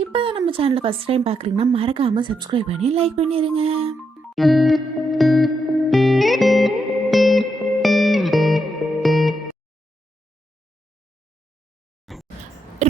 இப்போ தான் நம்ம சேனலை ஃபஸ்ட் டைம் பார்க்குறீங்கன்னா மறக்காமல் சப்ஸ்கிரைப் பண்ணி லைக் பண்ணிடுங்க.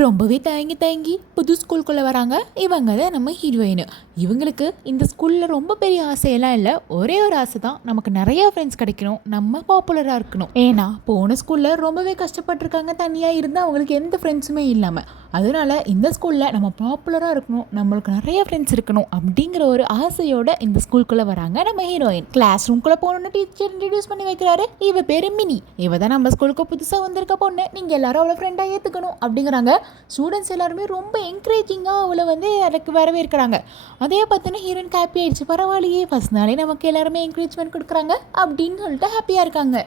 ரொம்பவே தயங்கி தயங்கி புது ஸ்கூலுக்குள்ளே வராங்க. இவங்க தான் நம்ம ஹீரோயின். இவங்களுக்கு இந்த ஸ்கூலில் ரொம்ப பெரிய ஆசையெல்லாம் இல்லை. ஒரே ஒரு ஆசை தான், நமக்கு நிறையா ஃப்ரெண்ட்ஸ் கிடைக்கணும், நம்ம பாப்புலராக இருக்கணும். ஏன்னா போன ஸ்கூலில் ரொம்பவே கஷ்டப்பட்டிருக்காங்க, தனியாக இருந்து அவங்களுக்கு எந்த ஃப்ரெண்ட்ஸுமே இல்லாமல். அதனால இந்த ஸ்கூலில் நம்ம பாப்புலராக இருக்கணும், நம்மளுக்கு நிறைய ஃப்ரெண்ட்ஸ் இருக்கணும் அப்படிங்கிற ஒரு ஆசையோட இந்த ஸ்கூலுக்குள்ளே வராங்க நம்ம ஹீரோயின். கிளாஸ் ரூம்குள்ளே போகணுன்னு டீச்சர் இன்ட்ரடியூஸ் பண்ணி வைக்கிறாரு. இவ பேர் மினி. இவ தான் நம்ம ஸ்கூலுக்கு புதுசாக வந்திருக்க பொண்ணு, நீங்கள் எல்லாரும் அவளை ஃப்ரெண்டாக ஏற்றுக்கணும் அப்படிங்கிறாங்க. ஸ்டூடெண்ட்ஸ் எல்லாருமே ரொம்ப என்கரேஜிங்காக அவளை வந்து அதுக்கு வரவேற்கிறாங்க. அதே பார்த்தோன்னா ஹீரோயின் ஹாப்பி ஆயிடுச்சு. பரவாயில்லையே, ஃபர்ஸ்ட் நாளே நமக்கு எல்லாருமே என்கரேஜ்மெண்ட் கொடுக்குறாங்க அப்படின்னு சொல்லிட்டு ஹாப்பியாக இருக்காங்க.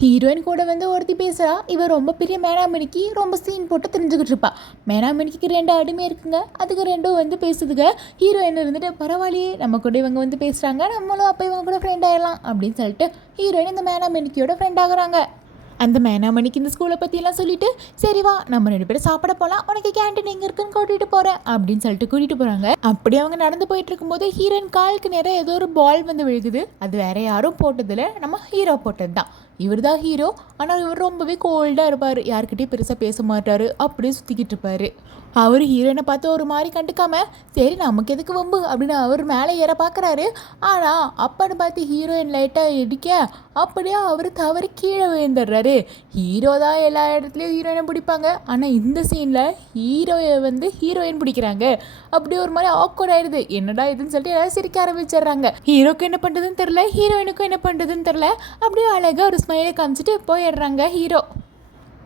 ஹீரோயின் கூட வந்து ஒருத்தி பேசுகிறா. இவன் ரொம்ப பெரிய மேனாமணிக்கு ரொம்ப சீன் போட்டு தெரிஞ்சுக்கிட்டு இருப்பா. மேனாமணிக்கு 2 அடிமை இருக்குங்க, அதுக்கு 2 வந்து பேசுதுங்க. ஹீரோயின் இருந்துட்டு பரவாயில்லையே, நம்ம கூட இவங்க வந்து பேசுகிறாங்க, நம்மளும் அப்போ இவங்க கூட ஃப்ரெண்ட் ஆகிடலாம் அப்படின்னு சொல்லிட்டு ஹீரோயின் இந்த மேனாமணிக்கியோட ஃப்ரெண்ட் ஆகுறாங்க. அந்த மேனாமணிக்கு இந்த ஸ்கூலை பற்றியெல்லாம் சொல்லிட்டு, சரி வா நம்ம 2 பேரும் சாப்பிட போகலாம், உனக்கு கேன்டீன் எங்கே இருக்குன்னு கூட்டிகிட்டு போகிறேன் அப்படின்னு சொல்லிட்டு கூட்டிகிட்டு போகிறாங்க. அப்படி அவங்க நடந்து போயிட்டு இருக்கும்போது ஹீரோயின் காலுக்கு நேரம் ஏதோ ஒரு பால் வந்து விழுகுது. அது வேற யாரும் போட்டதில் நம்ம ஹீரோ போட்டது தான். இவர் தான் ஹீரோ. ஆனால் இவர் ரொம்பவே கோல்டாக இருப்பார், யார்கிட்டையும் பெருசாக பேச மாட்டார், அப்படியே சுற்றிக்கிட்டு இருப்பார். அவர் ஹீரோயினை பார்த்து ஒரு மாதிரி கண்டுக்காம, சரி நமக்கு எதுக்கு வம்பு அப்படின்னு அவர் மேலே ஏற பார்க்குறாரு. ஆனால் அப்பன்னு பார்த்து ஹீரோயின் லைட்டாக இடிக்க அப்படியே அவர் தவறி கீழே விழுந்துடுறாரு. ஹீரோ தான் எல்லா இடத்துலையும் ஹீரோயினை பிடிப்பாங்க, ஆனால் இந்த சீனில் ஹீரோயை வந்து ஹீரோயின் பிடிக்கிறாங்க. அப்படியே ஒரு மாதிரி ஆக்வர்ட் ஆயிடுது. என்னடா இதுன்னு சொல்லிட்டு எல்லாரும் சிரிக்க ஆரம்பிச்சிடுறாங்க. ஹீரோக்கு என்ன பண்ணுறதுன்னு தெரில, ஹீரோயினுக்கும் என்ன பண்ணுறதுன்னு தெரில. அப்படியே அழகாக ஒரு ஸ்மைலை காமிச்சிட்டு போயிடுறாங்க ஹீரோ.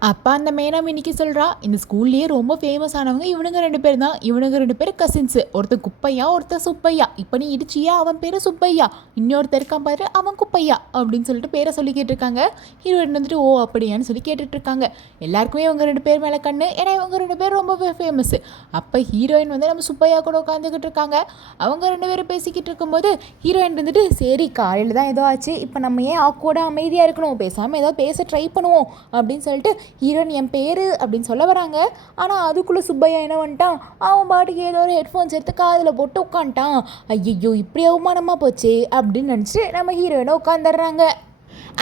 அப்போ அந்த மேனாமினிக்கு சொல்கிறா, இந்த ஸ்கூல்லேயே ரொம்ப ஃபேமஸ் ஆனவங்க இவனுங்க 2 பேர் தான். இவனுங்க 2 பேர் கசின்ஸு. ஒருத்தர் குப்பையா, ஒருத்தர் சுப்பையா. இப்போ நீ இடிச்சியா, அவன் பேர் சுப்பையா. இன்னொருத்தர் இருக்கான் பாரு, அவன் குப்பையா அப்படின்னு சொல்லிட்டு பேரை சொல்லிக்கிட்டு இருக்காங்க. ஹீரோயின் வந்துட்டு ஓ அப்படியான்னு சொல்லி கேட்டுட்ருக்காங்க. எல்லாருக்குமே இவங்க 2 பேர் மேலே கண்ணு, ஏன்னா இவங்க 2 பேர் ரொம்ப ஃபேமஸ்ஸு. அப்போ ஹீரோயின் வந்து நம்ம சுப்பையா கூட உட்காந்துக்கிட்டு இருக்காங்க. அவங்க 2 பேரும் பேசிக்கிட்டு இருக்கும்போது ஹீரோயின் வந்துட்டு, சரி காலையில் தான் ஏதோ ஆச்சு, இப்போ நம்ம ஏன் ஆக்வர்டாக அமைதியாக இருக்கணும், பேசாமல் ஏதோ பேச ட்ரை பண்ணுவோம் அப்படின்னு சொல்லிட்டு ஹீரோயின் என் பேர் அப்படின்னு சொல்ல வராங்க. ஆனால் அதுக்குள்ளே சுப்பையா என்ன பண்ணிட்டான், அவன் பாட்டுக்கு ஏதோ ஒரு ஹெட்ஃபோன்ஸ் எடுத்து காதில் போட்டு உட்காந்துட்டான். ஐயோ இப்படி அவமானமாக போச்சு அப்படின்னு நினச்சி நம்ம ஹீரோயினை உட்காந்துடுறாங்க.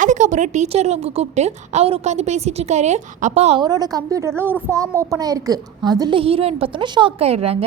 அதுக்கப்புறம் டீச்சர் ரூமுக்கு கூப்பிட்டு அவர் உட்காந்து பேசிகிட்டு இருக்காரு. அப்போ அவரோட கம்ப்யூட்டரில் ஒரு ஃபார்ம் ஓப்பன் ஆகிருக்கு. அதில் ஹீரோயின் பார்த்தோன்னா ஷாக் ஆகிடுறாங்க.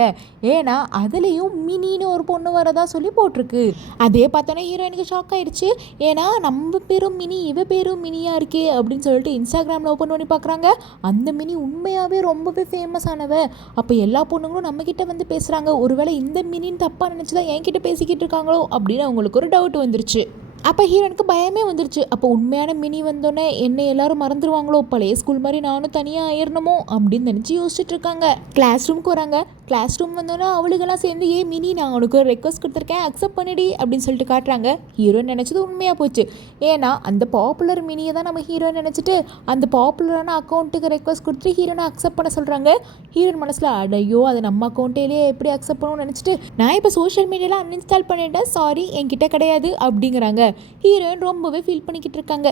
ஏன்னா அதுலேயும் மினின்னு ஒரு பொண்ணு வரதா சொல்லி போட்டிருக்கு. அதே பார்த்தோன்னா ஹீரோயினுக்கு ஷாக் ஆகிடுச்சு. ஏன்னா நம்ம பேரும் மினி, இவ பேரும் மினியாக இருக்கே அப்படின்னு சொல்லிட்டு இன்ஸ்டாகிராமில் ஓப்பன் பண்ணி பார்க்குறாங்க. அந்த மினி உண்மையாகவே ரொம்பவே ஃபேமஸ் ஆனவ. அப்போ எல்லா பொண்ணுங்களும் நம்மக்கிட்ட வந்து பேசுகிறாங்க. ஒருவேளை இந்த மினின்னு தப்பாக நினச்சி தான் என்கிட்ட பேசிக்கிட்டு இருக்காங்களோ அப்படின்னு அவங்களுக்கு ஒரு டவுட் வந்துருச்சு. அப்போ ஹீரோனுக்கு பயமே வந்துருச்சு. அப்போ உண்மையான மினி வந்தோடனே என்னை எல்லாரும் மறந்துடுவாங்களோ, பழைய ஸ்கூல் மாதிரி நானும் தனியாக ஆயிடணுமோ அப்படின்னு நினச்சி யோசிச்சுட்டு இருக்காங்க. கிளாஸ் ரூமுக்கு வராங்க. கிளாஸ் ரூம் வந்தோன்னா அவளுக்கெல்லாம் சேர்ந்து மினி நான் உனக்கு ஒரு ரெக்வஸ்ட் கொடுத்துருக்கேன், அக்செப்ட் பண்ணிடி அப்படின்னு சொல்லிட்டு காட்டுறாங்க. ஹீரோயின் நினச்சது உண்மையாக போச்சு. ஏன்னா அந்த பாப்புலர் மினியை தான் நம்ம ஹீரோயின் நினச்சிட்டு அந்த பாப்புலரான அக்கௌண்ட்டுக்கு ரெக்வஸ்ட் கொடுத்துட்டு ஹீரோனை அக்செப்ட் பண்ண சொல்கிறாங்க. ஹீரோயின் மனசில் அடையோ அது நம்ம அக்கௌண்ட்டேலேயே எப்படி அக்செப்ட் பண்ணணும்னு நினச்சிட்டு, நான் இப்போ சோஷியல் மீடியாவில் அன்இன்ஸ்டால் பண்ணிட்டேன், சாரி என்கிட்ட கிடையாது அப்படிங்கிறாங்க. ஹீரோயின் ரொம்பவே ஃபீல் பண்ணிக்கிட்டு இருக்காங்க.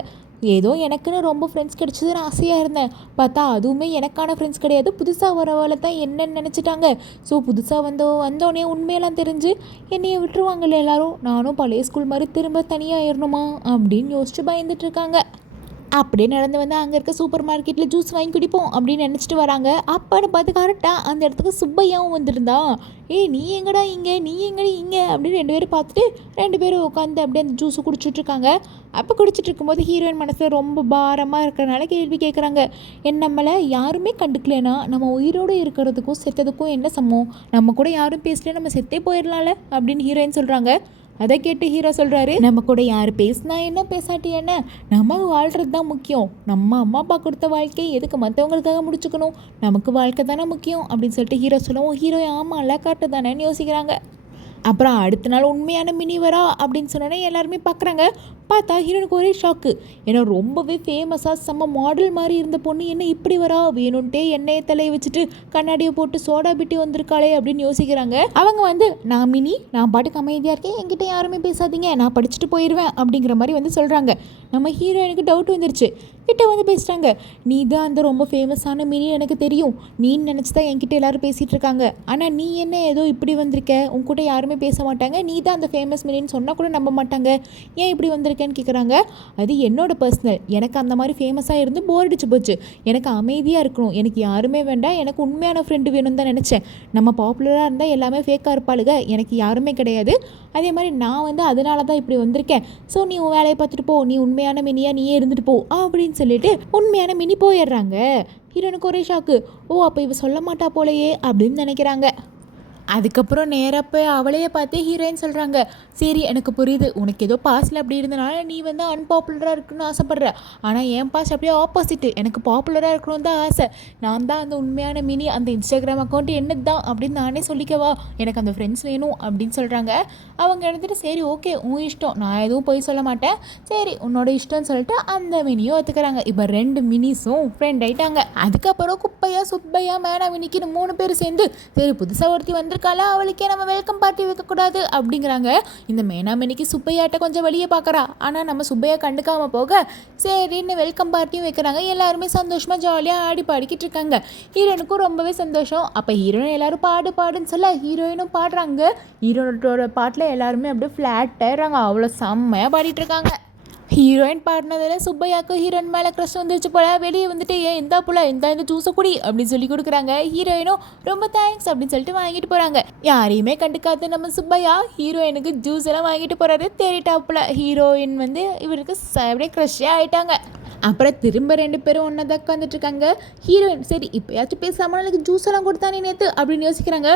ஏதோ எனக்குன்னு ரொம்ப ஃப்ரெண்ட்ஸ் கிடச்சதுன்னு ஆசையாக இருந்தேன், பார்த்தா அதுவுமே எனக்கான ஃப்ரெண்ட்ஸ் கிடையாது, புதுசாக வரவால தான் என்னன்னு நினச்சிட்டாங்க. ஸோ புதுசாக வந்தோடனே உண்மையெல்லாம் தெரிஞ்சு என்னையை விட்டுருவாங்கல்ல எல்லாரும், நானும் பழைய ஸ்கூல் மாதிரி திரும்ப தனியாக ஏறணுமா அப்படின்னு யோசிச்சு பயந்துட்டுருக்காங்க. அப்படியே நடந்து வந்து அங்கே இருக்க சூப்பர் மார்க்கெட்டில் ஜூஸ் வாங்கி குடிப்போம் அப்படின்னு நினச்சிட்டு வராங்க. அப்போன்னு பார்த்து கரெக்டாக அந்த இடத்துக்கு சுப்பையாவும் வந்திருந்தா. நீ எங்கடா இங்கே, நீ எங்கடா இங்கே அப்படின்னு 2 பேரும் பார்த்துட்டு 2 பேரும் உட்காந்து அப்படியே அந்த ஜூஸை குடிச்சிட்ருக்காங்க. அப்போ குடிச்சிட்டு இருக்கும்போது ஹீரோயின் மனசில் ரொம்ப பாரமாக இருக்கிறனால கேள்வி கேட்குறாங்க. நம்மளை யாருமே கண்டுக்கலனா நம்ம உயிரோடு இருக்கிறதுக்கும் செத்ததுக்கும் என்ன சமம், நம்ம கூட யாரும் பேசல நம்ம செத்தே போயிடலாம்ல அப்படின்னு ஹீரோயின் சொல்கிறாங்க. அதை கேட்டு ஹீரோ சொல்கிறாரு, நம்ம கூட யார் பேசினா என்ன பேசாட்டி என்ன, நம்ம வாழ்கிறது தான் முக்கியம், நம்ம அம்மா அப்பா கொடுத்த வாழ்க்கை எதுக்கு மற்றவங்களுக்காக முடிச்சுக்கணும், நமக்கு வாழ்க்கை தானே முக்கியம் அப்படின்னு சொல்லிட்டு ஹீரோ சொல்லவும் ஹீரோ ஆமாம்ல கரெக்டு தானேன்னு யோசிக்கிறாங்க. அப்புறம் அடுத்த நாள் உண்மையான மினி வரா அப்படின்னு சொன்னோன்னே எல்லாருமே பார்க்குறாங்க. பார்த்தா ஹீரோனுக்கு ஒரே ஷாக்கு. ஏன்னா ரொம்பவே ஃபேமஸாக செம்ம மாடல் மாதிரி இருந்த பொண்ணு என்ன இப்படி வரா, வேணும்ன்ட்டே எண்ணெயை தலையை வச்சுட்டு கண்ணாடியை போட்டு சோடா பிட்டி வந்திருக்காளே அப்படின்னு யோசிக்கிறாங்க. அவங்க வந்து நான் மினி, நான் பாட்டுக்கு அமைதியாக இருக்கேன், என்கிட்ட யாருமே பேசாதீங்க, நான் படிச்சுட்டு போயிடுவேன் அப்படிங்கிற மாதிரி வந்து சொல்கிறாங்க. நம்ம ஹீரோயினுக்கு டவுட் வந்துருச்சு. கிட்ட வந்து பேசுகிறாங்க. நீ தான் அந்த ரொம்ப ஃபேமஸான மினி, எனக்கு தெரியும், நீ நினச்சி தான் என்கிட்ட எல்லோரும் பேசிகிட்டு இருக்காங்க. ஆனால் நீ என்ன ஏதோ இப்படி வந்திருக்க, உன்கிட்ட யாருமே பேச மாட்டாங்க, நீ தான் அந்த ஃபேமஸ் மினின்னு சொன்னால் கூட நம்ப மாட்டாங்க, ஏன் இப்படி வந்திருக்கேன்னு கேட்குறாங்க. அது என்னோட பர்சனல், எனக்கு அந்த மாதிரி ஃபேமஸாக இருந்து போர் அடிச்சு போச்சு, எனக்கு அமைதியாக இருக்கணும், எனக்கு யாருமே வேண்டாம், எனக்கு உண்மையான ஃப்ரெண்டு வேணும்னு தான் நினச்சேன். நம்ம பாப்புலராக இருந்தால் எல்லாமே ஃபேக்காக இருப்பாளுங்க, எனக்கு யாருமே கிடையாது. அதே மாதிரி நான் வந்து அதனால தான் இப்படி வந்திருக்கேன். ஸோ நீ உன் வேலையை பார்த்துட்டு போ, நீ உண்மையான மினியாக நீயே இருந்துட்டு போ அப்படின்னு சொல்லிட்டு உண்மையான மினி போயிடுறாங்க. ஹீரோனுக்கு ஒரே ஷாக்கு. ஓ, அப்போ இவ சொல்ல மாட்டா போலையே அப்படின்னு நினைக்கிறாங்க. அதுக்கப்புறம் நேராக போய் அவளையே பார்த்து ஹீரோயின் சொல்கிறாங்க, சரி எனக்கு புரியுது, உனக்கு ஏதோ பாஸ்டில் அப்படி இருந்தனால நீ வந்து அன்பாப்புலராக இருக்கணும்னு ஆசைப்பட்ற. ஆனால் என் பாஸ்ட் அப்படியே ஆப்போசிட்டு, எனக்கு பாப்புலராக இருக்கணும் தான் ஆசை. நான் தான் அந்த உண்மையான மினி, அந்த இன்ஸ்டாகிராம் அக்கௌண்ட் என்னது தான் அப்படின்னு நானே சொல்லிக்கவா, எனக்கு அந்த ஃப்ரெண்ட்ஸ் வேணும் அப்படின்னு சொல்கிறாங்க. அவங்க எடுத்துகிட்டு சரி ஓகே உன் இஷ்டம், நான் எதுவும் போய் சொல்ல மாட்டேன், சரி உன்னோட இஷ்டம்னு சொல்லிட்டு அந்த மினியும் ஒத்துக்கிறாங்க. இப்போ 2 மினிஸும் ஃப்ரெண்ட் ஆகிட்டாங்க. அதுக்கப்புறம் குப்பையா சுப்பையா மேனா மினிக்குன்னு 3 பேர் சேர்ந்து சரி புதுசாக ஒருத்தி வந்திருக்காளா, அவளுக்கே நம்ம வெல்கம் பார்ட்டி வைக்கக்கூடாது அப்படிங்கிறாங்க. இந்த மேனாமணிக்கு சுப்பையாட்ட கொஞ்சம் வெளியே பார்க்குறா, ஆனால் நம்ம சுப்பையா கண்டுக்காமல் போக சரின்னு வெல்கம் பார்ட்டியும் வைக்கிறாங்க. எல்லாருமே சந்தோஷமாக ஜாலியாக ஆடி பாடிக்கிட்டு இருக்காங்க. ஹீரோயினுக்கும் ரொம்பவே சந்தோஷம். அப்போ ஹீரோயின் எல்லாரும் பாடுன்னு சொல்ல ஹீரோயினும் பாடுறாங்க. ஹீரோனோட பாட்டில் எல்லாருமே அப்படியே ஃப்ளாட் ஆயிடுறாங்க, அவ்வளோ செம்மையாக பாடிட்டு இருக்காங்க. ஹீரோயின் பாடினதில் சுப்பையாக்கு ஹீரோயின் மேலே க்ரஷ் வந்துருச்சு போல. வெளியே வந்துட்டு ஏன் இந்தா புள்ள இந்த ஜூஸை குடி அப்படின்னு சொல்லி கொடுக்குறாங்க. ஹீரோயினும் ரொம்ப தேங்க்ஸ் அப்படின்னு சொல்லிட்டு வாங்கிட்டு போகிறாங்க. யாரையுமே கண்டுக்காது நம்ம சுப்பையா ஹீரோயினுக்கு ஜூஸ் எல்லாம் வாங்கிட்டு போகிறாரு. தேடிட்டாப்புல ஹீரோயின் வந்து இவருக்கு அப்படியே க்ரஷ்ஷே ஆகிட்டாங்க. அப்புறம் திரும்ப 2 பேரும் ஒன்றா தான் உட்காந்துட்டு இருக்காங்க. ஹீரோயின் சரி இப்போயாச்சும் பேசாமல் எனக்கு ஜூஸ் எல்லாம் கொடுத்தானே நேற்று அப்படின்னு யோசிக்கிறாங்க.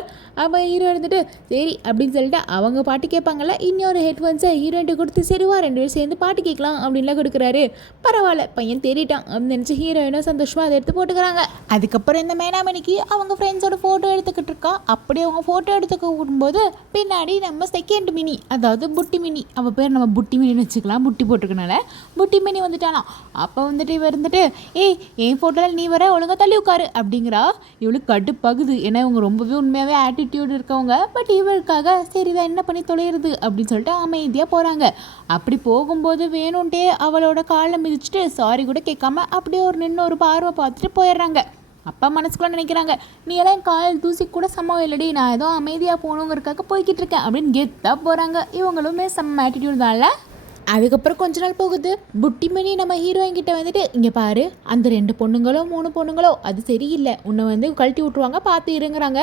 அப்போ ஹீரோ இருந்துட்டு சரி அப்படின்னு சொல்லிட்டு அவங்க பாட்டு கேட்பாங்கல்ல, இன்னொரு ஹெட்ஃபோன்ஸை ஹீரோயின்ட்டு கொடுத்து சரிவா 2 பேரும் சேர்ந்து பாட்டு கேட்கலாம் அப்படின்லாம் கொடுக்குறாரு. பரவாயில்ல பையன் தேடிட்டான் அப்படின்னு நினச்சி ஹீரோயினும் சந்தோஷமாக அதை எடுத்து போட்டுக்கிறாங்க. அதுக்கப்புறம் இந்த மேனாமணிக்கு அவங்க ஃப்ரெண்ட்ஸோட ஃபோட்டோ எடுத்துக்கிட்டு இருக்கா. அப்படி அவங்க ஃபோட்டோ எடுத்துக்க போகும்போது பின்னாடி நம்ம செகண்ட் மினி, அதாவது புட்டி மினி, அவள் பேர் நம்ம புட்டி மினின்னு வச்சுக்கலாம், புட்டி போட்டிருக்கனால புட்டி மினி வந்துட்டாலாம். அப்போ வந்துட்டு இவ இருந்துட்டு ஏய் என் ஃபோட்டோவில் நீ வர, ஒழுங்காக தள்ளி உட்காரு அப்படிங்கிறா. இவளுக்கு கடுப்பாகுது, ஏன்னா இவங்க ரொம்பவே உண்மையாகவே ஆட்டிடியூட் இருக்கவங்க. பட் இவளுக்காக சரி இவன் என்ன பண்ணி தொலைகிறது அப்படின்னு சொல்லிட்டு அமைதியாக போகிறாங்க. அப்படி போகும்போது வேணும்ட்டே அவளோட காலில் மிதிச்சுட்டு சாரி கூட கேட்காம அப்படியே நின்று ஒரு பார்வை பார்த்துட்டு போயிடுறாங்க. அப்பா மனசுக்குள்ள நினைக்கிறாங்க, நீ எல்லாம் கால் தூசி கூட சம்பவம் இல்லடி, நான் ஏதோ அமைதியாக போகணுங்கிறதுக்காக போய்கிட்டு இருக்கேன் அப்படின்னு கெத்தாக போகிறாங்க. இவங்களுமே செம்ம ஆட்டிடியூட் தான்ல. அதுக்கப்புறம் கொஞ்ச நாள் போகுது. புட்டிமணி நம்ம ஹீரோயின் கிட்ட வந்துட்டு இங்கே பாரு, அந்த 2 பொண்ணுங்களோ 3 பொண்ணுங்களோ அது சரியில்லை, உன்னை வந்து கழட்டி விட்ருவாங்க, பார்த்து இருங்கிறாங்க.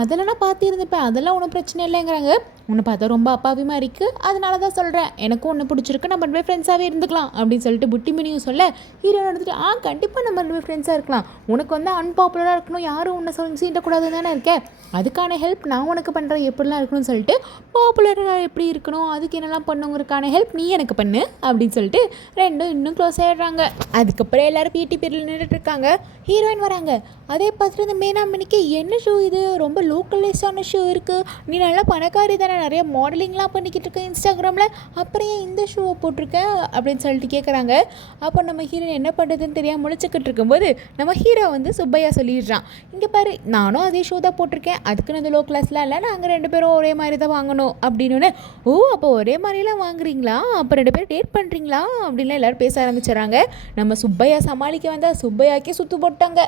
அதெல்லாம் நான் பார்த்து இருந்துப்பேன், அதெல்லாம் ஒன்றும் பிரச்சனை இல்லைங்கிறாங்க. உன்னை பார்த்தா ரொம்ப அப்பாவியமாக இருக்குது, அதனால தான் சொல்கிறேன், எனக்கும் ஒன்று பிடிச்சிருக்கு, நம்ம 2 பேர் ஃப்ரெண்ட்ஸாகவே இருந்துக்கலாம் அப்படின்னு சொல்லிட்டு புட்டிமணியும் சொல்ல ஹீரோயின் எடுத்துகிட்டு கண்டிப்பாக நம்ம 2 பேர் ஃப்ரெண்ட்ஸாக இருக்கலாம், உனக்கு வந்து அன்பாப்புலராக இருக்கணும், யாரும் உன்னை சீண்டக்கூடாதுன்னு தானே இருக்கேன், அதுக்கான ஹெல்ப் நான் உனக்கு பண்ணுறேன், எப்படிலாம் இருக்கணும்னு சொல்லிட்டு பாப்புலராக எப்படி இருக்கணும், அதுக்கு என்னெல்லாம் பண்ணுங்கிறதுக்கான ஹெல்ப் நீ எனக்கு பண்ணு அப்படின்னு சொல்லிட்டு 2 இன்னும் க்ளோஸ் ஆகிடுறாங்க. அதுக்கப்புறம் எல்லோரும் பிடி பீரியடில் நின்றுட்டு இருக்காங்க. ஹீரோயின் வராங்க. அதே பார்த்துட்டு இந்த மேனாமணிக்கு என்ன ஷூ இது, ரொம்ப லோக்கலைஸான ஷூ இருக்குது, நீ நல்லா பணக்காரி தானே, நிறைய மாடலிங்லாம் பண்ணிக்கிட்டு இருக்க இன்ஸ்டாகிராமில், அப்புறம் ஏன் இந்த ஷூவை போட்டிருக்க அப்படின்னு சொல்லிட்டு கேட்குறாங்க. அப்போ நம்ம ஹீரோயின் என்ன பண்ணுறதுன்னு தெரியாமல் முழிச்சுக்கிட்டு இருக்கும்போது நம்ம ஹீரோ வந்து சுப்பையா சொல்லிடுறான், இங்கே பாரு நானும் அதே ஷூ தான் போட்டிருக்கேன், அதுக்குன்னு அந்த லோ கிளாஸ்லாம் இல்லை, நாங்கள் 2 பேரும் ஒரே மாதிரி தான் வாங்கணும் அப்படின்னு. ஓ அப்போ ஒரே மாதிரிலாம் வாங்குறீங்களா, அப்போ 2 பேரும் டேட் பண்ணுறீங்களா அப்படின்லாம் எல்லோரும் பேச ஆரம்பிச்சிடறாங்க. நம்ம சுப்பையா சமாளிக்க வந்தால் சுப்பையாக்கே சுற்று போட்டாங்க.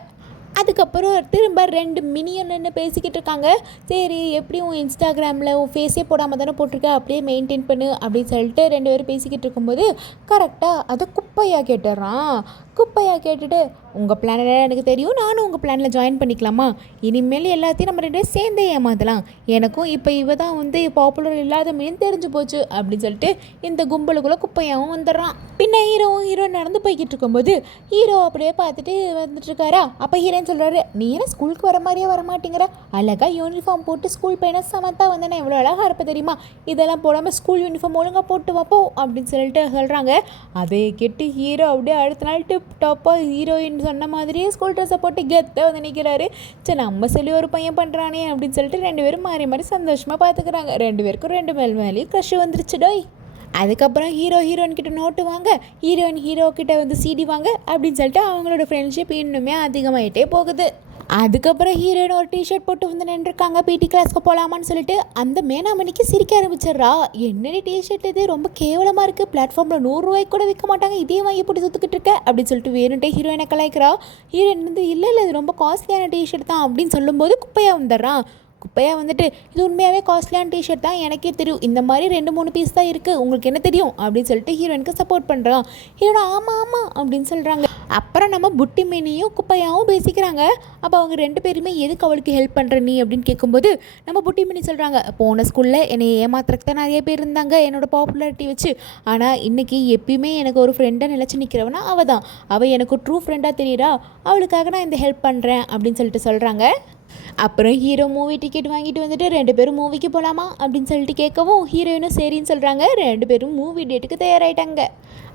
அதுக்கப்புறம் திரும்ப 2 மினியும் நின்று பேசிக்கிட்டு இருக்காங்க. சரி எப்படியும் இன்ஸ்டாகிராமில் உன் ஃபேஸே போடாமல் தானே போட்டிருக்க, அப்படியே மெயின்டைன் பண்ணு அப்படின்னு சொல்லிட்டு 2 பேரும் பேசிக்கிட்டு இருக்கும்போது கரெக்டாக அதை குப்பையா கேட்டுடுறான். குப்பையா கேட்டுட்டு உங்கள் பிளான் எனக்கு தெரியும், நானும் உங்கள் பிளானில் ஜாயின் பண்ணிக்கலாமா, இனிமேல் எல்லாத்தையும் நம்ம 2 பேரும் சேர்ந்தே ஏமாற்றலாம், எனக்கும் இப்போ இவ தான் வந்து பாப்புலர் இல்லாத மீன் தெரிஞ்சு போச்சு அப்படின்னு சொல்லிட்டு இந்த கும்பலுக்குள்ளே குப்பையாகவும் வந்துடுறான். பின்ன ஹீரோ நடந்து போய்கிட்டு இருக்கும்போது ஹீரோ அப்படியே பார்த்துட்டு வந்துட்டுருக்காரா. அப்போ ஹீரோன்னு சொல்கிறாரு, நீ என்ன ஸ்கூலுக்கு வர மாதிரியே வரமாட்டேங்கிற, அழகாக யூனிஃபார்ம் போட்டு ஸ்கூல் பையனை சமத்தா வந்தேன்னா எவ்வளோ அழகாக இருப்ப தெரியுமா, இதெல்லாம் போடாமல் ஸ்கூல் யூனிஃபார்ம் ஒழுங்காக போட்டு வாப்போ அப்படின்னு சொல்லிட்டு சொல்கிறாங்க. அதை கேட்டு ஹீரோ அப்படியே அடுத்த நாள் டிப் டாப்பாக ஹீரோயின் சொன்ன மாதிரியே ஸ்கூல் ட்ரெஸ்ஸை போட்டு கெத்தாக வந்து நிற்கிறாரு. சரி நம்ம சொல்லி ஒரு பையன் பண்ணுறானே அப்படின்னு சொல்லிட்டு 2 பேரும் மாறி மாறி சந்தோஷமாக பார்த்துக்கிறாங்க. 2 பேருக்கும் 2 மேலேயும் க்ரஷ் வந்துருச்சுடோய். அதுக்கப்புறம் ஹீரோயின் கிட்ட நோட்டு வாங்க, ஹீரோ கிட்ட வந்து சிடி வாங்க அப்படின்னு சொல்லிட்டு அவங்களோட ஃப்ரெண்ட்ஷிப் இன்னுமே அதிகமாகிட்டே போகுது. அதுக்கப்புறம் ஹீரோயின் ஒரு டிஷர்ட் போட்டு வந்து நின்றுருக்காங்க பிடி கிளாஸ்க்கு போகலாமான்னு சொல்லிட்டு அந்த மேனாமணிக்கு சிரிக்க ஆரம்பிச்சிடுறா. என்னடி டிஷர்ட் இது ரொம்ப கேவலமாக இருக்குது, பிளாட்ஃபார்மில் 100 ரூபாய்க்கு கூட விற்க மாட்டாங்க, இதே வாங்கி போட்டு சுற்றிக்கிட்டு இருக்க அப்படின்னு சொல்லிட்டு வேணுன்ட்டே ஹீரோயினை கலாய்க்கிறா. ஹீரோயின் வந்து இல்லை இல்லை இது ரொம்ப காஸ்ட்லியான டிஷர்ட் தான் அப்படின்னு சொல்லும்போது குப்பையாக வந்துடுறான். குப்பையாக வந்துட்டு இது உண்மையாகவே காஸ்ட்லியான டிஷர்ட் தான், எனக்கே தெரியும், இந்த மாதிரி 2-3 பீஸ் தான் இருக்குது, உங்களுக்கு என்ன தெரியும் அப்படின்னு சொல்லிட்டு ஹீரோயினுக்கு சப்போர்ட் பண்ணுறான். ஹீரோயின் ஆமாம் ஆமாம் அப்படின்னு சொல்கிறாங்க. அப்புறம் நம்ம புட்டி மினியும் குப்பையாகவும் பேசிக்கிறாங்க. அப்போ அவங்க 2 பேருமே எதுக்கு அவளுக்கு ஹெல்ப் பண்ணுற நீ அப்படின்னு கேட்கும்போது நம்ம புட்டி மினி சொல்கிறாங்க, போன ஸ்கூலில் என்னை ஏமாத்துறதுக்கு தான் நிறைய பேர் இருந்தாங்க என்னோடய பாப்புலாரிட்டி வச்சு, ஆனால் இன்றைக்கி எப்பயுமே எனக்கு ஒரு ஃப்ரெண்டாக நிலச்சி நிற்கிறவனா அவள் தான், அவள் எனக்கு ட்ரூ ஃப்ரெண்டாக தெரியுறா, அவளுக்காக நான் இந்த ஹெல்ப் பண்ணுறேன் அப்படின்னு சொல்லிட்டு சொல்கிறாங்க. அப்புறம் ஹீரோ மூவி டிக்கெட் வாங்கிட்டு வந்துட்டு 2 பேரும் மூவிக்கு போகலாமா அப்படின்னு சொல்லிட்டு கேட்கவும் ஹீரோயினும் சரின்னு சொல்கிறாங்க. 2 பேரும் மூவி டேட்டுக்கு தயாராகிட்டாங்க.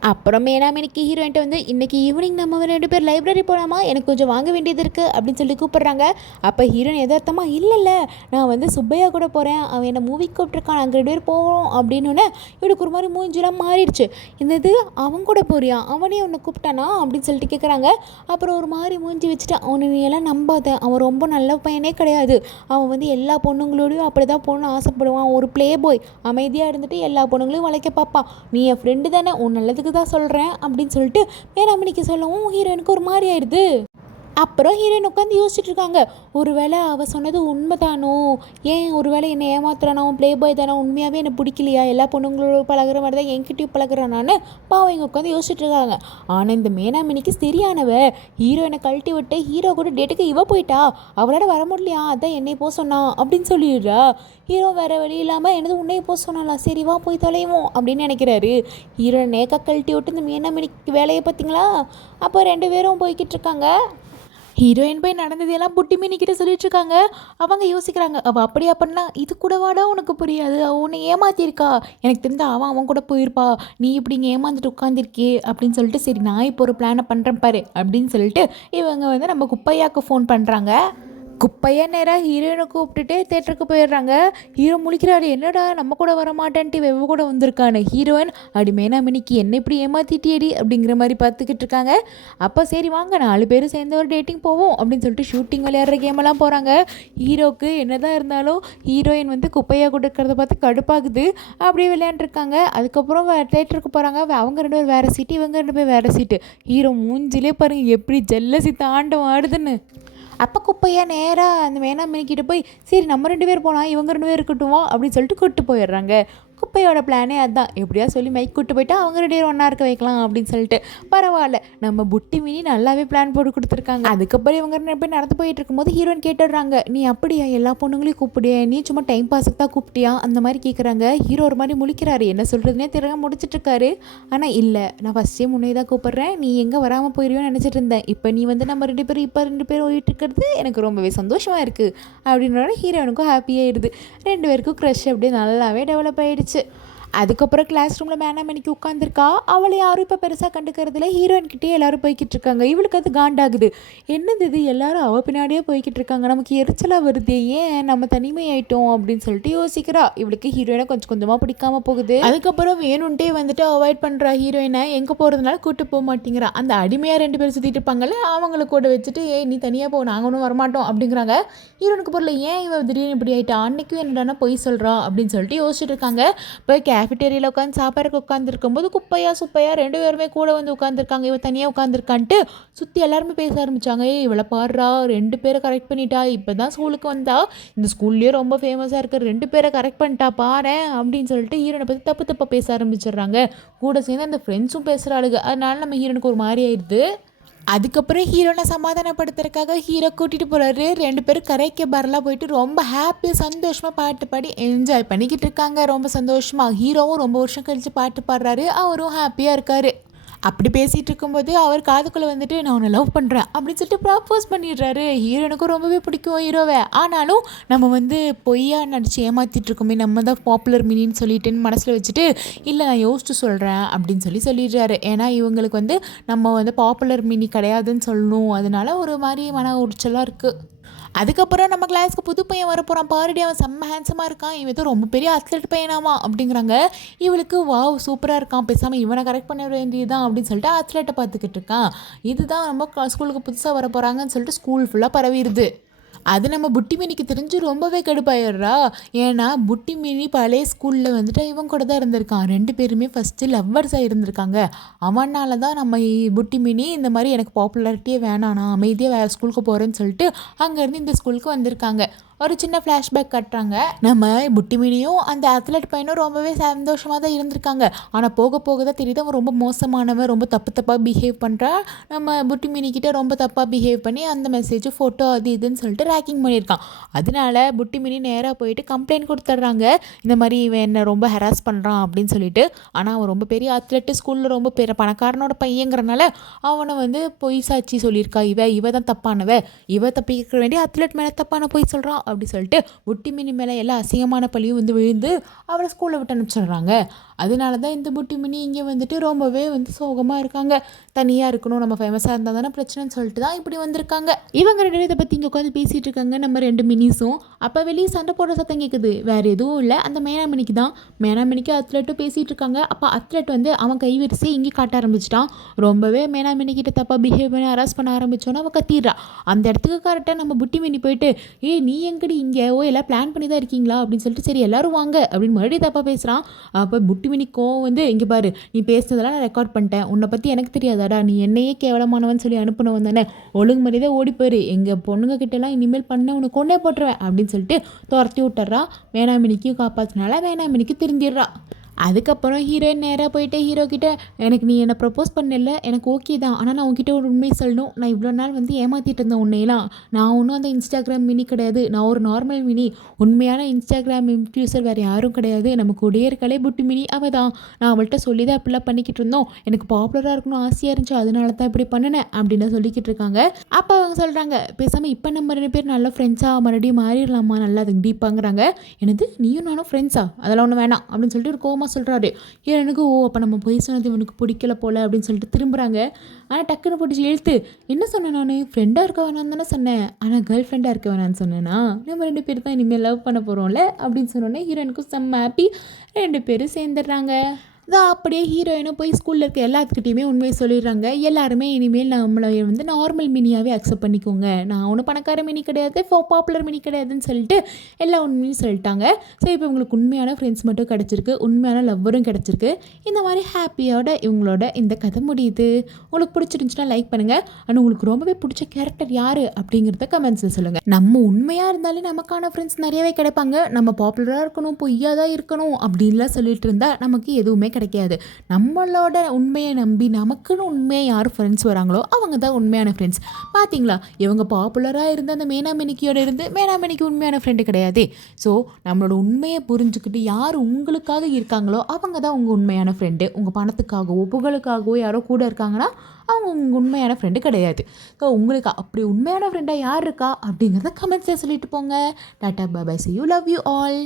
அப்புறம் மேனாமணிக்கு ஹீரோயின்ட்ட வந்து இன்றைக்கி ஈவினிங் நம்ம 2 பேர் லைப்ரரி போகலாமா, எனக்கு கொஞ்சம் வாங்க வேண்டியது இருக்குது அப்படின்னு சொல்லி கூப்பிட்றாங்க. அப்போ ஹீரோயின் எதார்த்தமாக இல்லை நான் வந்து சுப்பையா கூட போகிறேன், அவன் என்னை மூவிக்கு கூப்பிட்ருக்கான், நாங்கள் 2 பேர் போவோம் அப்படின்னோடனே இவனுக்கு ஒரு மாதிரி மூஞ்சிலாம் மாறிடுச்சு. இந்த இது அவன் கூட போறியா, அவனே உன்னை கூப்பிட்டானா அப்படின்னு சொல்லிட்டு கேட்குறாங்க. அப்புறம் ஒரு மாதிரி மூஞ்சி வச்சுட்டு அவனை நீ எல்லாம் நம்பாத, அவன் ரொம்ப நல்ல பையனே கிடையாது, அவன் வந்து எல்லா பொண்ணுங்களோடையும் அப்படி தான் போகணுன்னு ஆசைப்படுவான், ஒரு ப்ளே பாய், அமைதியாக இருந்துட்டு எல்லா பொண்ணுங்களையும் வளைக்க பார்ப்பான், நீ என் ஃப்ரெண்டு தானே, உன் நல்லதுக்கு தான் சொல்கிறேன் அப்படின்னு சொல்லிட்டு மேனாமணிக்கு சொல்லவும் ஹீரோயினுக்கு ஒரு மாதிரி ஆயிடுது. அப்புறம் ஹீரோயின் உட்காந்து யோசிச்சுட்டு இருக்காங்க, ஒருவேளை அவள் சொன்னது உண்மைதானோ, ஏன் ஒருவேளை என்னை ஏமாத்துறானோ, ப்ளே பாய் தானோ, உண்மையாகவே என்னை பிடிக்கலையா, எல்லா பொண்ணுங்களோட பழகிற மாதிரி தான் என்கிட்டயும் பழகிறானான்னு பாவம் இங்கே உட்காந்து யோசிச்சுட்டு இருக்காங்க. ஆனால் இந்த மேனாமணிக்கு சரியானவ ஹீரோயினை கழட்டி விட்டு ஹீரோ கூட டேட்டுக்கு இவ போயிட்டா, அவளோட வர முடியலையா, அதான் என்னை போக சொன்னா அப்படின்னு சொல்லிடுறா. ஹீரோ வேறு வழி இல்லாமல் என்னது உன்னையே போக சொன்னாலா, சரி வா போய் தொலைவோம் அப்படின்னு நினைக்கிறாரு. ஹீரோ நேக்கா கழட்டி விட்டு இந்த மேனாமணிக்கு வேலையை பார்த்தீங்களா. அப்போ 2 பேரும் போய்கிட்டு இருக்காங்க. ஹீரோயின் போய் நடந்ததெல்லாம் புட்டி மினிக்கிட்ட சொல்லிட்டு இருக்காங்க. அவங்க யோசிக்கிறாங்க, அவள் அப்படியா பண்ணா, இது கூட வாடா உனக்கு புரியாது, அவள் உன்னை ஏமாத்திருக்கா, எனக்கு தெரிஞ்ச அவன் கூட போயிருப்பா, நீ இப்படி இங்கே ஏமாந்துட்டு உட்காந்துருக்கே அப்படின்னு சொல்லிட்டு சரி நான் இப்போ ஒரு பிளானை பண்ணுறேன் பாரு அப்படின்னு சொல்லிட்டு இவங்க வந்து நம்ம குப்பையாக்கு ஃபோன் பண்ணுறாங்க. குப்பையா நேராக ஹீரோயினை கூப்பிட்டுட்டு தேட்டருக்கு போயிடுறாங்க. ஹீரோ முழிக்கிறாரு, என்னடா நம்ம கூட வர மாட்டேன்ட்டு வெவ கூட வந்திருக்கானு. ஹீரோயின் அப்படி மேனாமணிக்கு என்ன இப்படி ஏமாத்திட்டியடி அப்படிங்கிற மாதிரி பார்த்துக்கிட்டு இருக்காங்க. அப்போ சரி வாங்க 4 பேரும் சேர்ந்து ஒரு டேட்டிங் போவோம் அப்படின்னு சொல்லிட்டு ஷூட்டிங் விளையாடுற கேமெல்லாம் போகிறாங்க. ஹீரோக்கு என்னதான் இருந்தாலும் ஹீரோயின் வந்து குப்பையா கொடுக்கறத பார்த்து கடுப்பாகுது. அப்படியே விளையாண்டுருக்காங்க. அதுக்கப்புறம் தேட்டருக்கு போகிறாங்க. அவங்க 2 பேர் வேறு சீட்டு, இவங்க 2 பேர் வேறு சீட்டு. ஹீரோ மூஞ்சிலே பாருங்கள் எப்படி ஜெல்லசி தாண்டம் ஆடுதுன்னு. அப்போ குப்பையா நேராக அந்த மேனாமணிக்கிட்ட போய் சரி நம்ம 2 பேர் போகலாம், இவங்க 2 பேர் இருக்கட்டும் அப்படின்னு சொல்லிட்டு கூப்பிட்டு போயிடுறாங்க. குப்பையோட பிளானே அதுதான், எப்படியா சொல்லி மைக் கூட்டு போயிட்டு அவங்க 2 பேரும் ஒன்றா இருக்க வைக்கலாம் அப்படின்னு சொல்லிட்டு. பரவாயில்ல நம்ம புட்டி மினி நல்லாவே பிளான் போட்டு கொடுத்துருக்காங்க. அதுக்கப்புறம் இவங்க 2 பேர் நடந்து போயிட்டு இருக்கும்போது ஹீரோயின் கேட்டுடுறாங்க, நீ அப்படியா எல்லா பொண்ணுங்களையும் கூப்பிடியா, நீ சும்மா டைம் பாஸுக்கு தான் கூப்பிட்டியா அந்த மாதிரி கேட்குறாங்க. ஹீரோ ஒரு மாதிரி முழிக்கிறாரு, என்ன சொல்கிறதுனே தெரியாம முடிச்சிட்ருக்காரு. ஆனால் இல்லை நான் ஃபஸ்ட்டே முன்னே தான் கூப்பிட்றேன், நீ எங்கே வராமல் போயிடுவேன்னு நினச்சிட்டு இருந்தேன், இப்போ நீ வந்து நம்ம 2 பேரும் இப்போ 2 பேரும் ஓடிட்டு இருக்கிறது எனக்கு ரொம்பவே சந்தோஷமாக இருக்குது அப்படின்றோட ஹீரோனுக்கும் ஹாப்பியாகிடுது. 2 பேருக்கும் க்ரஷ் அப்படியே நல்லாவே டெவலப் ஆகிடுச்சு. அதுக்கப்புறம் கிளாஸ் ரூமில் மேனாமணிக்கு உட்காந்துருக்கா. அவளை யாரும் இப்போ பெருசாக கண்டுக்கிறதுல ஹீரோயின்கிட்டே எல்லாரும் போய்கிட்டு இருக்காங்க. இவளுக்கு அது காண்டாகுது, என்னது இது எல்லாரும் அவள் பின்னாடியே போய்கிட்டு இருக்காங்க, நமக்கு எரிச்சலாக வருது, ஏன் நம்ம தனிமையாயிட்டோம் அப்படின்னு சொல்லிட்டு யோசிக்கிறா. இவளுக்கு ஹீரோயினை கொஞ்சம் கொஞ்சமாக பிடிக்காம போகுது. அதுக்கப்புறம் வேணுன்ட்டே வந்துட்டு அவாய்ட் பண்ணுறா ஹீரோயினை, எங்கே போகிறதுனால கூட்டு போக மாட்டேங்கிறா. அந்த அடிமையாக 2 பேர் சுற்றிட்டு இருப்பாங்கல்ல அவங்கள கூட வச்சுட்டு நீ தனியாக போ நாங்கள் ஒன்றும் வரமாட்டோம் அப்படிங்கிறாங்க. ஹீரோனுக்கு பொருள் ஏன் இவ திடீர்னு இப்படி ஆகிட்டா, அன்னைக்கும் என்னடானா பொய் சொல்கிறா அப்படின்னு சொல்லிட்டு யோசிச்சுட்டு இருக்காங்க. இப்போ கேஃபிட்டேரியில் உட்காந்து சாப்பாடுக்கு உட்காந்துருக்கும்போது குப்பையா சுப்பையா 2 பேருமே கூட வந்து உட்காந்துருக்காங்க. இவன் தனியாக உட்காந்துருக்கான்ட்டு சுற்றி எல்லாருமே பேச ஆரம்பித்தாங்க. இவளை பாடுறா 2 பேரை கரெக்ட் பண்ணிட்டா, இப்போ தான் ஸ்கூலுக்கு வந்தா, இந்த ஸ்கூல்லேயே ரொம்ப ஃபேமஸாக இருக்க 2 பேரை கரெக்ட் பண்ணிட்டா பாரு அப்படின்னு சொல்லிட்டு ஹீரோனை பற்றி தப்பாக பேச ஆரம்பிச்சிடுறாங்க. கூட சேர்ந்து அந்த ஃப்ரெண்ட்ஸும் பேசுகிறாளுங்க. அதனால நம்ம ஹீரோனுக்கு ஒரு மாதிரி ஆயிடுது. அதுக்கப்புறம் ஹீரோனை சமாதானப்படுத்துறதுக்காக ஹீரோ கூட்டிகிட்டு போகிறாரு. 2 பேரும் கரைக்கே பார்லாம் போயிட்டு ரொம்ப ஹாப்பியாக சந்தோஷமாக பாட்டு பாடி என்ஜாய் பண்ணிக்கிட்டு இருக்காங்க. ரொம்ப சந்தோஷமாக ஹீரோவும் ரொம்ப வருஷம் கழித்து பாட்டு பாடுறாரு, அவரும் ஹாப்பியாக இருக்கார். அப்படி பேசிகிட்டு இருக்கும்போது அவர் காதுக்குள்ளே வந்துட்டு நான் உன்னை லவ் பண்ணுறேன் அப்படின்னு சொல்லிட்டு ப்ராப்போஸ் பண்ணிடுறாரு. ஹீரோனுக்கும் ரொம்பவே பிடிக்கும் ஹீரோவை. ஆனாலும் நம்ம வந்து பொய்யா நடித்து ஏமாற்றிட்டு இருக்கோமே, நம்ம தான் பாப்புலர் மினின்னு சொல்லிட்டுன்னு மனசில் வச்சுட்டு இல்லை நான் யோசிச்சு சொல்கிறேன் அப்படின்னு சொல்லிடுறாரு. ஏன்னா இவங்களுக்கு வந்து நம்ம வந்து பாப்புலர் மினி கிடையாதுன்னு சொல்லணும், அதனால ஒரு மாதிரி மன உளைச்சலாக இருக்குது. அதுக்கப்புறம் நம்ம கிளாஸ்க்கு புது பையன் வர போகிறான் பாருடி, அவன் செம்ம ஹேண்ட்ஸமாக இருக்கான், இவன் ஏதோ ரொம்ப பெரிய அத்லெட் பையனாமா அப்படிங்கிறாங்க. இவளுக்கு வாவ் சூப்பராக இருக்கான், பேசாமல் இவனை கரெக்ட் பண்ண வேண்டியதுதான் அப்படின்னு சொல்லிட்டு அத்லெட்டை பார்த்துக்கிட்டு இருக்கான். இதுதான் நம்ம ஸ்கூலுக்கு புதுசாக வர போகிறாங்கன்னு சொல்லிட்டு ஸ்கூல் ஃபுல்லாக பரவிடுது. அது நம்ம புட்டி மினிக்கு தெரிஞ்சு ரொம்பவே கடுப்பாயிடுறா. ஏன்னா புட்டி மினி பழைய ஸ்கூலில் வந்துட்டு இவன் கூட தான் இருந்திருக்கான். 2 பேருமே ஃபஸ்ட்டு லவ்வர்ஸாக இருந்திருக்காங்க. அவனால தான் நம்ம புட்டி மினி இந்த மாதிரி எனக்கு பாப்புலாரிட்டியே வேணாம், நான் அமைதியாக வேறு ஸ்கூலுக்கு போகிறேன்னு சொல்லிட்டு அங்கேருந்து இந்த ஸ்கூலுக்கு வந்திருக்காங்க. ஒரு சின்ன ஃப்ளாஷ்பேக் கட்டுறாங்க. நம்ம புட்டி மினியும் அந்த அத்லெட் பையனும் ரொம்பவே சந்தோஷமாக தான் இருந்திருக்காங்க. ஆனால் போக போக தான் தெரியுது அவன் ரொம்ப மோசமானவன், ரொம்ப தப்பாக பிஹேவ் பண்ணுறான். நம்ம புட்டி மினிக்கிட்ட ரொம்ப தப்பாக பிஹேவ் பண்ணி அந்த மெசேஜ் ஃபோட்டோ அது இதுன்னு சொல்லிட்டு ரேக்கிங் பண்ணியிருக்கான். அதனால புட்டி மினி நேராக போயிட்டு கம்ப்ளைண்ட் கொடுத்துட்றாங்க, இந்த மாதிரி இவன் என்னை ரொம்ப ஹெராஸ் பண்ணுறான் அப்படின்னு சொல்லிட்டு. ஆனால் அவன் ரொம்ப பெரிய அத்லெட்டு, ஸ்கூலில் ரொம்ப பெரிய பணக்காரனோட பையங்கிறனால அவனை வந்து பொய் சாட்சி சொல்லியிருக்கா. இவ தான் தப்பானவ, இவ தப்பிக்க வேண்டிய அத்லெட் மேலே தப்பான பொய் சொல்கிறான் அப்படி சொல்லிட்டு புட்டி மினி மேலே எல்லா அசிங்கமான பழியும் வந்து விழுந்து அவளை ஸ்கூலை விட்டு அனுப்பிச்சிடுறாங்க. அதனால தான் இந்த புட்டி மினி இங்கே வந்துட்டு ரொம்பவே வந்து சோகமாக இருக்காங்க. தனியாக இருக்கணும், நம்ம ஃபேமஸாக இருந்தால் தானே பிரச்சனைன்னு சொல்லிட்டு தான் இப்படி வந்திருக்காங்க. இவங்க 2 இதை பற்றி இங்கே உட்காந்து பேசிகிட்டு இருக்காங்க நம்ம 2 மினிஸும். அப்போ வெளியே சண்டை போடுற சத்தம் கேட்குது. வேறு எதுவும் இல்லை, அந்த மேனாமணிக்கு தான். மேனாமணிக்கு அத்லெட்டும் பேசிகிட்டு இருக்காங்க. அப்போ அத்லெட் வந்து அவன் கைவரிசை இங்கே காட்ட ஆரம்பிச்சிட்டான். ரொம்பவே மேனாமணிக்கிட்ட தப்பாக பிஹேவ் பண்ணி ஹராஸ் பண்ண ஆரம்பித்தோன்னா அவள் கத்திடுறா. அந்த இடத்துக்கு கரெக்டாக நம்ம புட்டி மினி போயிட்டு, நீ எங்கடி இங்கே, எல்லாம் பிளான் பண்ணி தான் இருக்கீங்களா அப்படின்னு சொல்லிட்டு, சரி எல்லோரும் வாங்க அப்படின்னு மறுபடியும் தப்பாக பேசுகிறான். அப்போ புட்டி மினிக்கோ வந்து, இங்கே பாரு, நீ பேசுனதெல்லாம் நான் ரெக்கார்ட் பண்ணிட்டேன், உன்னை பற்றி எனக்கு தெரியாதாடா, நீ என்னையே கேவலமானவன் சொல்லி அனுப்பினவன் தானே, ஒழுங்கு மாதிரிதான் ஓடிப்போரு, எங்கள் பொண்ணுங்க கிட்டலாம் இனிமேல் பண்ண உனக்கு கொண்டே போட்டுருவேன் அப்படின்னு சொல்லிட்டு துரத்தி விட்டுறா. வேணாமினிக்கும் காப்பாற்றினால வேணாமினிக்கு திருந்திடுறா. அதுக்கப்புறம் ஹீரோயின் நேராக போயிட்டு ஹீரோ கிட்ட, எனக்கு நீ என்னை ப்ரப்போஸ் பண்ணல, எனக்கு ஓகே தான், ஆனால் நான் உன்கிட்ட ஒரு உண்மையை சொல்லணும், நான் இவ்வளோ நாள் வந்து ஏமாற்றிட்டு இருந்தேன் உன்னையெல்லாம், நான் ஒன்றும் அந்த இன்ஸ்டாகிராம் மினி கிடையாது, நான் ஒரு நார்மல் மினி, உண்மையான இன்ஸ்டாகிராம் இன்ஃப்ளூசர் வேறு யாரும் கிடையாது, நம்ம கூடயே இருக்காளே புட்டி மினி அவள் தான், நான் அவள்கிட்ட சொல்லி தான் இப்படிலாம் பண்ணிக்கிட்டு இருந்தோம், எனக்கு பாப்புலராக இருக்கணும் ஆசையாக இருந்துச்சு, அதனால தான் இப்படி பண்ணினேன் அப்படின்னு சொல்லிக்கிட்டு இருக்காங்க. அப்போ அவங்க சொல்கிறாங்க, பேசாமல் இப்போ நம்ம 2 பேர் நல்ல ஃப்ரெண்ட்ஸாக மறுபடியும் மாறிடலாமா, நல்லா அதுக்கு டீப்பாங்கிறாங்க. எனது நீயும் நானும் ஃப்ரெண்ட்ஸா, அதெல்லாம் ஒன்று வேணாம் அப்படின்னு சொல்லிட்டு ஒரு கோமா சொல்கிறாரு. எனக்கு அப்போ நம்ம போய் சொன்னது இவனுக்கு பிடிக்கல போல அப்படின்னு சொல்லிட்டு திரும்புகிறாங்க. ஆனால் டக்குன்னு போட்டு இழுத்து, என்ன சொன்னேன் நான், ஃப்ரெண்டாக இருக்க வேணான்னு தானே சொன்னேன், ஆனால் கேர்ள் ஃப்ரெண்டாக இருக்க வேணான்னு சொன்னேன்னா, நம்ம 2 பேர் தான் இனிமேல் லவ் பண்ண போகிறோம்ல அப்படின்னு சொன்னோன்னே ஹீரோயினுக்கும் செம்ம ஹாப்பி. 2 பேரும் சேர்ந்துடுறாங்க. தான் அப்படியே ஹீரோயினும் போய் ஸ்கூலில் இருக்க எல்லாத்துக்கிட்டையுமே உண்மையை சொல்லிடுறாங்க. எல்லாருமே இனிமேல் நம்மளை வந்து நார்மல் மினியாகவே அக்செப்ட் பண்ணிக்கோங்க, நான் ஒன்றும் பணக்கார மினி கிடையாது, பாப்புலர் மினி கிடையாதுன்னு சொல்லிட்டு எல்லா உண்மையும் சொல்லிட்டாங்க. ஸோ இப்போ இவங்களுக்கு உண்மையான ஃப்ரெண்ட்ஸ் மட்டும் கிடச்சிருக்கு, உண்மையான லவ்வரும் கிடச்சிருக்கு. இந்த மாதிரி ஹாப்பியோட இவங்களோட இந்த கதை முடியுது. உங்களுக்கு பிடிச்சிருந்துச்சுன்னா லைக் பண்ணுங்கள். ஆனால் உங்களுக்கு ரொம்பவே பிடிச்ச கேரக்டர் யார் அப்படிங்கிறத கமெண்ட்ஸில் சொல்லுங்கள். நம்ம உண்மையாக இருந்தாலே நமக்கான ஃப்ரெண்ட்ஸ் நிறையவே கிடைப்பாங்க. நம்ம பாப்புலராக இருக்கணும், பொய்யாக தான் இருக்கணும் அப்படின்லாம் சொல்லிட்டு இருந்தால் நமக்கு எதுவுமே கிடைக்காது. நம்மளோட உண்மையை நம்பி நமக்குன்னு உண்மையை யார் ஃப்ரெண்ட்ஸ் வராங்களோ அவங்க தான் உண்மையான ஃப்ரெண்ட்ஸ். பார்த்தீங்களா, இவங்க பாப்புலராக இருந்த அந்த மேனாமெனிக்கியோட இருந்து மேனாமெனிக்கு உண்மையான ஃப்ரெண்டு கிடையாது. ஸோ நம்மளோட உண்மையை புரிஞ்சுக்கிட்டு யார் உங்களுக்காக இருக்காங்களோ அவங்க தான் உங்கள் உண்மையான ஃப்ரெண்டு. உங்கள் பணத்துக்காகவோ புகழுக்காகவோ யாரோ கூட இருக்காங்கன்னா அவங்க உங்கள் உண்மையான ஃப்ரெண்டு கிடையாது. ஸோ உங்களுக்கு அப்படி உண்மையான ஃப்ரெண்டாக யார் இருக்கா அப்படிங்கிறத கமெண்ட்ஸில் சொல்லிட்டு போங்க. Tata bye, see you, love you all.